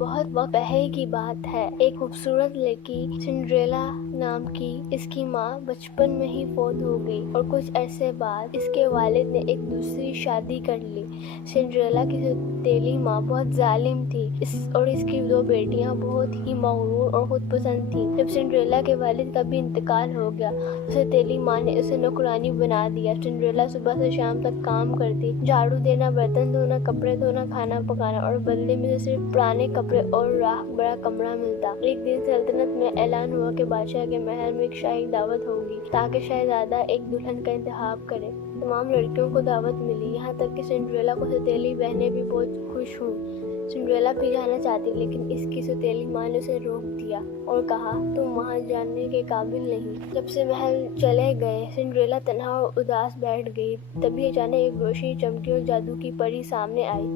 بہت وقت پہلے کی بات ہے، ایک خوبصورت لڑکی سنڈریلا نام کی، اس کی ماں بچپن میں ہی فوت ہو گئی اور کچھ عرصے بعد اس کے والد نے ایک دوسری شادی کر لی۔ سنڈریلا کی سوتیلی ماں بہت ظالم تھی اور اس کی دو بیٹیاں بہت ہی مغرور اور خود پسند تھیں۔ جب سنڈریلا کے والد کا بھی انتقال ہو گیا تو سوتیلی ماں نے اسے نوکرانی بنا دیا۔ سنڈریلا صبح سے شام تک کام کرتی، جھاڑو دینا، برتن دھونا، کپڑے دھونا، کھانا پکانا، اور بدلے میں صرف پرانے کپڑے اور راکھ بڑا کمرہ ملتا۔ ایک دن سلطنت میں اعلان ہوا کہ بادشاہ کے محل میں ایک شاہی دعوت ہوگی تاکہ شہزادہ ایک دلہن کا انتخاب کرے۔ تمام لڑکیوں کو دعوت ملی، یہاں تک کہ سنڈریلا کو سوتیلی بہنیں بھی بہت خوش ہوں۔ سنڈریلا بھی جانا چاہتی لیکن اس کی سوتیلی ماں نے اسے روک دیا اور کہا تم وہاں جانے کے قابل نہیں۔ جب سے محل چلے گئے سنڈریلا تنہا اور اداس بیٹھ گئی، تبھی اچانک ایک روشنی چمکی اور جادو کی پری سامنے آئی۔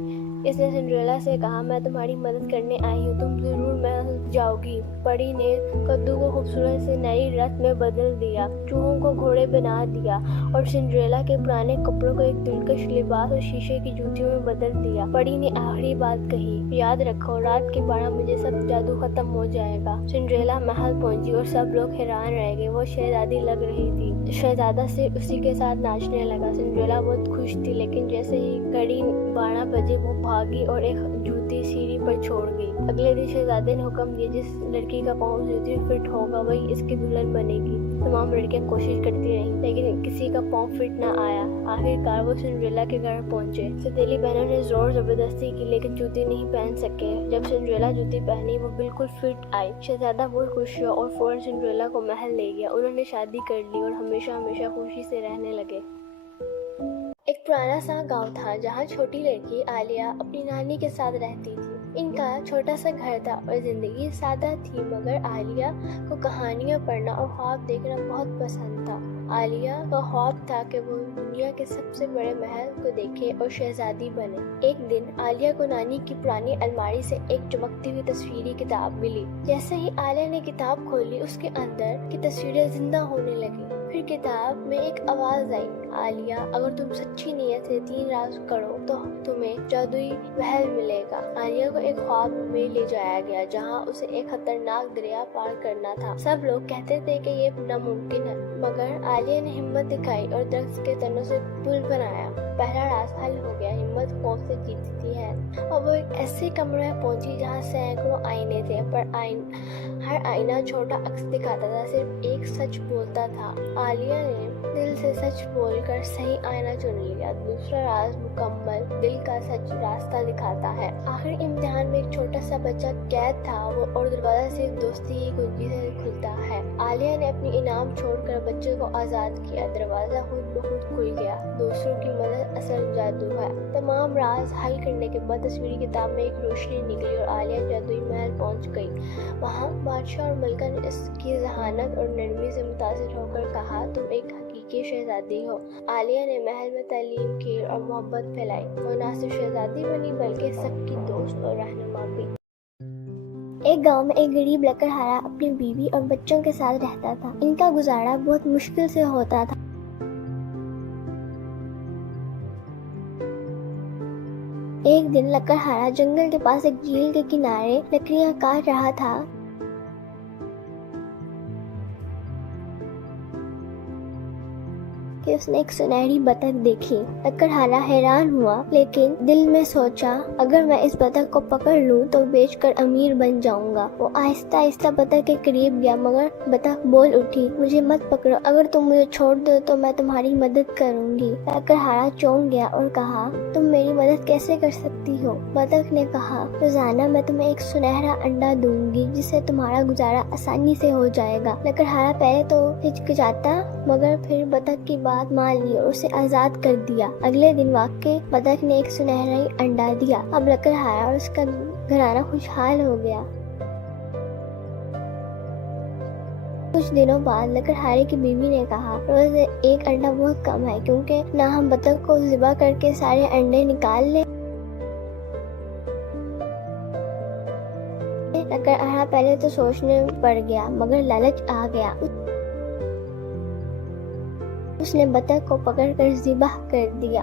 اس نے سنڈریلا سے کہا میں تمہاری مدد کرنے آئی ہوں، تم ضرور محل جاؤ گی۔ پری نے کدو کو خوبصورت سے نئی رتھ میں بدل دیا، چوہوں کو گھوڑے بنا دیا اور سنڈریلا کے پرانے کپڑوں کو ایک دلکش لباس اور شیشے کی جوتیوں میں بدل دیا۔ پری نے آخری بات کہی، یاد رکھو رات کے 12 بجے سب جادو ختم ہو جائے گا۔ سنڈریلا محل پہنچی اور سب لوگ حیران رہ گئے، وہ شہزادی لگ رہی تھی۔ شہزادہ صرف اسی کے ساتھ ناچنے لگا۔ سنڈریلا بہت خوش تھی لیکن جیسے ہی گھڑی 12 بجے وہ بھاگی اور ایک جوتی سیڑھی پر چھوڑ گئی۔ اگلے دن شہزادے نے حکم دیا جس لڑکی کا پاؤں جوتی فٹ ہوگا وہی اس کی دلہن بنے گی۔ تمام لڑکیاں کوشش کرتی رہیں لیکن کسی کا پاؤں فٹ نہ آیا۔ آخرکار وہ سنڈریلا کے گھر پہنچے۔ سوتیلی بہنوں نے زور زبردستی کی لیکن جوتی نہیں پہن سکے۔ جب سنڈریلا جوتی پہنی وہ بالکل فٹ آئی۔ شہزادہ بہت خوش ہوا اور فوراً سنڈریلا کو محل لے گیا۔ انہوں نے شادی کر لی اور ہمیشہ ہمیشہ خوشی سے رہنے لگے۔ ایک پرانا سا گاؤں تھا جہاں چھوٹی لڑکی عالیہ اپنی نانی کے ساتھ رہتی تھی۔ ان کا چھوٹا سا گھر تھا اور زندگی سادہ تھی، مگر عالیہ کو کہانیاں پڑھنا اور خواب دیکھنا بہت پسند تھا۔ عالیہ کا خواب تھا کہ وہ دنیا کے سب سے بڑے محل کو دیکھے اور شہزادی بنے۔ ایک دن عالیہ کو نانی کی پرانی الماری سے ایک چمکتی ہوئی تصویری کتاب ملی۔ جیسے ہی عالیہ نے کتاب کھولی اس کے اندر کی تصویریں زندہ ہونے لگیں۔ پھر کتاب میں ایک آواز آئی، عالیہ اگر تم سچی نیت سے 3 راز کرو تو تمہیں جادوئی محل ملے گا۔ عالیہ کو ایک خواب میں لے جایا گیا جہاں اسے ایک خطرناک دریا پار کرنا تھا۔ سب لوگ کہتے تھے کہ یہ ناممکن ہے مگر عالیہ نے ہمت دکھائی اور درخت کے تنوں سے پل بنایا۔ پہلا راز حل ہو گیا، ہمت خوف سے جیتتی ہے۔ اور وہ ایک ایسے کمرے میں پہنچی جہاں سینکڑوں آئینے تھے پر ہر آئینہ چھوٹا عکس دکھاتا تھا، صرف ایک سچ بولتا تھا۔ عالیہ نے دل سے سچ بول کر صحیح آئینہ چن لیا۔ دوسرا راز مکمل دل کا سچ راستہ دکھاتا ہے۔ آخری امتحان میں ایک چھوٹا سا بچہ قید تھا اور دروازہ صرف دوستی کی کنجی سے کھلتا ہے۔ عالیہ نے اپنی انعام چھوڑ کر بچے کو آزاد کیا، دروازہ خود بخود کھل گیا۔ دوسروں کی مدد اصل جادو ہے۔ تمام راز حل کرنے کے بعد تصویری کتاب میں ایک روشنی نکلی اور عالیہ جادوئی محل پہنچ گئی۔ وہاں بادشاہ اور ملکہ نے اس کی ذہانت اور نرمی سے متاثر ہو کر کہا تم ایک حقیقی شہزادی ہو۔ عالیہ نے محل میں تعلیم کی اور محبت پھیلائی۔ وہ نہ صرف شہزادی بنی بلکہ سب کی دوست اور رہنما بھی۔ ایک گاؤں میں ایک غریب لکڑہارا اپنی بیوی اور بچوں کے ساتھ رہتا تھا۔ ان کا گزارا بہت مشکل سے ہوتا تھا۔ ایک دن لکڑہارا جنگل کے پاس ایک جھیل کے کنارے لکڑیاں کاٹ رہا تھا کہ اس نے ایک سنہری بطخ دیکھی۔ لکڑہارا حیران ہوا لیکن دل میں سوچا اگر میں اس بطخ کو پکڑ لوں تو بیچ کر امیر بن جاؤں گا۔ وہ آہستہ آہستہ بطخ کے قریب گیا مگر بطخ بول اٹھی مجھے مت پکڑو، اگر تم مجھے چھوڑ دو تو میں تمہاری مدد کروں گی۔ لکڑہارا چونک گیا اور کہا تم میری مدد کیسے کر سکتی ہو؟ بطخ نے کہا روزانہ میں تمہیں ایک سنہرا انڈا دوں گی جس سے تمہارا گزارا آسانی سے ہو جائے گا۔ لکڑہارا پہلے تو ہچکچاتا مگر پھر بطخ کی بات مان لی اور اسے آزاد کر دیا۔ اگلے دن واقعی بطخ نے ایک سنہرا انڈا دیا۔ اب لکڑہارا اور اس کا گھرانہ خوشحال ہو گیا۔ کچھ دنوں بعد لکڑہارے کی بیوی نے کہا روز ایک انڈا بہت کم ہے کیونکہ نہ ہم بطخ کو ذبح کر کے سارے انڈے نکال لیں۔ لکڑہارا پہلے تو سوچنے پڑ گیا مگر لالچ آ گیا۔ اس نے بطخ کو پکڑ کر ذبح کر دیا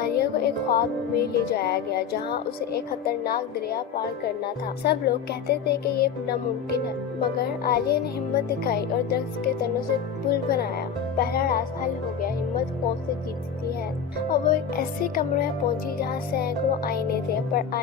عالیہ کو ایک خواب میں لے جایا گیا جہاں اسے ایک خطرناک دریا پار کرنا تھا۔ سب لوگ کہتے تھے کہ یہ ناممکن ہے، مگر عالیہ نے ہمت دکھائی اور درخت کے تنوں سے پل بنایا۔ پہلا راز حل ہو گیا۔ ہمت خوف سے جیتتی ہے۔ اور وہ ایک ایسے کمرے میں پہنچی جہاں سینکڑوں آئینے تھے، پر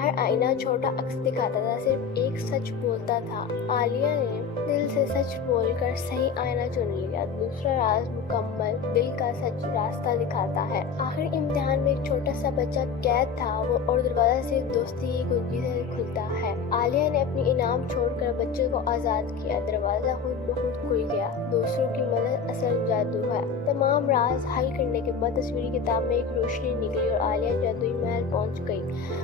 ہر آئینہ چھوٹا عکس دکھاتا تھا، صرف ایک سچ بولتا تھا۔ عالیہ نے دل سے سچ بول کر صحیح آئینہ چن لیا۔ دوسرا راز مکمل دل کا سچ راستہ دکھاتا ہے۔ آخری امتحان میں ایک چھوٹا سا بچہ قید تھا اور دروازہ صرف دوستی کی کنجی سے کھلتا ہے۔ عالیہ نے اپنی انعام چھوڑ کر بچے کو آزاد کیا۔ دروازہ خود بخود کھل گیا۔ دوسروں کی مدد اصل جادو ہے۔ تمام راز حل کرنے کے بعد تصویری کتاب میں ایک روشنی نکلی اور عالیہ جادوئی محل پہنچ گئی۔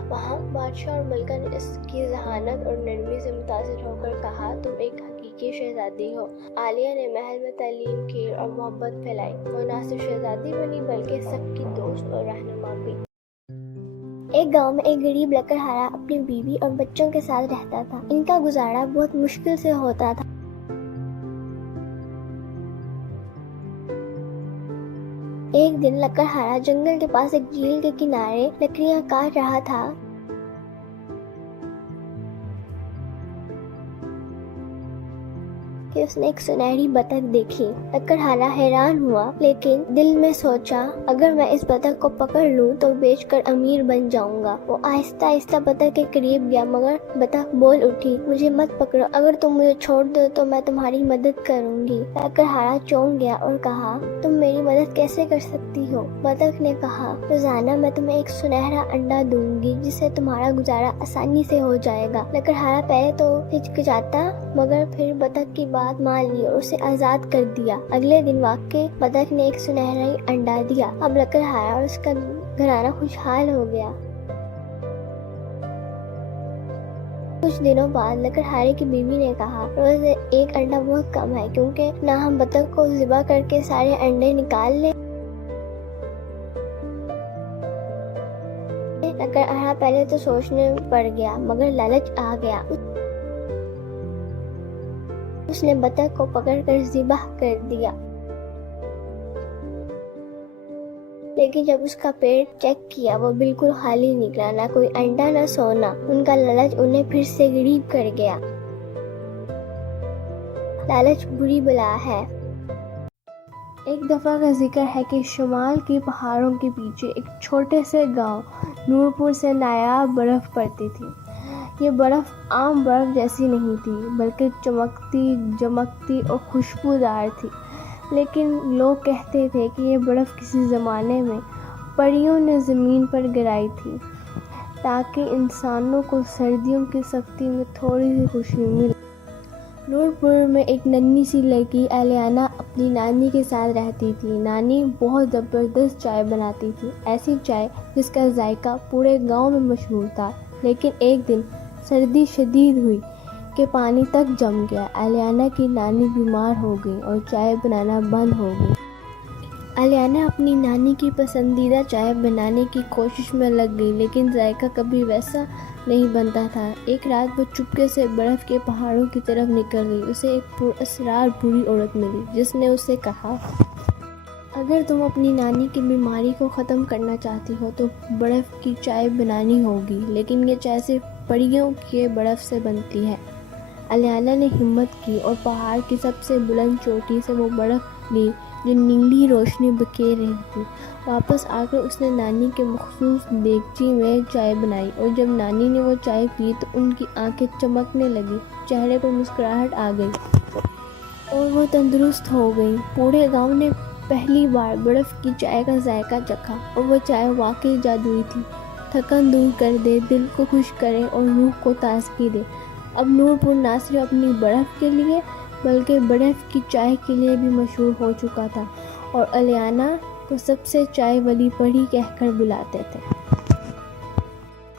وہاں بادشاہ اور ملکہ نے اس کی ذہانت اور نرمی سے متاثر ہو کر کہا، تم ایک حقیقی شہزادی ہو۔ عالیہ نے محل میں تعلیم کی اور محبت پھیلائی۔ وہ نہ صرف شہزادی بنی بلکہ سب کی دوست اور رہنما بھی۔ ایک گاؤں میں ایک غریب لکڑہارا اپنی بیوی اور بچوں کے ساتھ رہتا تھا۔ ان کا گزارا بہت مشکل سے ہوتا تھا۔ ایک دن لکڑہارا جنگل کے پاس ایک جھیل کے کنارے لکڑیاں کاٹ رہا تھا کہ اس نے ایک سنہری بطخ دیکھی۔ لکڑہارا حیران ہوا، لیکن دل میں سوچا اگر میں اس بطخ کو پکڑ لوں تو بیچ کر امیر بن جاؤں گا۔ وہ آہستہ آہستہ بطخ کے قریب گیا، مگر بطخ بول اٹھی، مجھے مت پکڑو، اگر تم مجھے چھوڑ دو تو میں تمہاری مدد کروں گی۔ لکڑہارا چونک گیا اور کہا، تم میری مدد کیسے کر سکتی ہو؟ بطخ نے کہا، روزانہ میں تمہیں ایک سنہرا انڈا دوں گی جس سے تمہارا گزارا آسانی سے ہو جائے گا۔ لکڑہارا پہلے تو ہچکچاتا، مگر پھر بطخ کی بات مان لی اور اسے آزاد کر دیا۔ اگلے دن واقعی بطخ نے ایک سنہرا انڈا دیا۔ اب لکڑہارا اور اس کا گھرانہ خوشحال ہو گیا۔ کچھ دنوں بعد لکڑہارے کی بیوی نے کہا، روز ایک انڈا بہت کم ہے، کیونکہ نہ ہم بطخ کو ذبح کر کے سارے انڈے نکال لیں۔ لکڑہارا پہلے تو سوچنے پڑ گیا، مگر لالچ آ گیا۔ اس نے بطخ کو پکڑ کر ذبح کر دیا، لیکن جب اس کا پیٹ چیک کیا وہ بالکل خالی نکلا، نہ کوئی انڈا نہ سونا۔ ان کا لالچ انہیں پھر سے غریب کر گیا۔ لالچ بری بلا ہے۔ ایک دفعہ کا ذکر ہے کہ شمال کی پہاڑوں کے پیچھے ایک چھوٹے سے گاؤں نورپور سے نایاب برف پڑتی تھی۔ یہ برف عام برف جیسی نہیں تھی، بلکہ چمکتی، جمکتی اور خوشبودار تھی۔ لیکن لوگ کہتے تھے کہ یہ برف کسی زمانے میں پریوں نے زمین پر گرائی تھی تاکہ انسانوں کو سردیوں کی سختی میں تھوڑی سی خوشی ملے۔ نورپور میں ایک ننھی سی لڑکی الیانا اپنی نانی کے ساتھ رہتی تھی۔ نانی بہت زبردست چائے بناتی تھی، ایسی چائے جس کا ذائقہ پورے گاؤں میں مشہور تھا۔ لیکن ایک دن سردی شدید ہوئی کہ پانی تک جم گیا۔ الیانا کی نانی بیمار ہو گئی اور چائے بنانا بند ہو گئی۔ الیانا اپنی نانی کی پسندیدہ چائے بنانے کی کوشش میں لگ گئی، لیکن ذائقہ کبھی ویسا نہیں بنتا تھا۔ ایک رات وہ چپکے سے برف کے پہاڑوں کی طرف نکل گئی۔ اسے ایک پراسرار بوڑھی عورت ملی جس نے اسے کہا، اگر تم اپنی نانی کی بیماری کو ختم کرنا چاہتی ہو تو برف کی چائے بنانی ہوگی، لیکن یہ چائے صرف پریوں کے برف سے بنتی ہے۔ الیانا نے ہمت کی اور پہاڑ کی سب سے بلند چوٹی سے وہ برف لی جو نیلی روشنی بکھیر رہی تھی۔ واپس آ کر اس نے نانی کے مخصوص دیگچی میں چائے بنائی، اور جب نانی نے وہ چائے پی تو ان کی آنکھیں چمکنے لگی، چہرے پر مسکراہٹ آ گئی اور وہ تندرست ہو گئی۔ پورے گاؤں نے پہلی بار برف کی چائے کا ذائقہ چکھا، اور وہ چائے واقعی جادوئی تھی، تھکن دور کر دے، دل کو خوش کرے اور روح کو تازگی دے۔ اب نورپور نہ صرف اپنی برف کے لیے بلکہ برف کی چائے کے لیے بھی مشہور ہو چکا تھا، اور الیانا کو سب سے چائے والی پری کہہ کر بلاتے تھے۔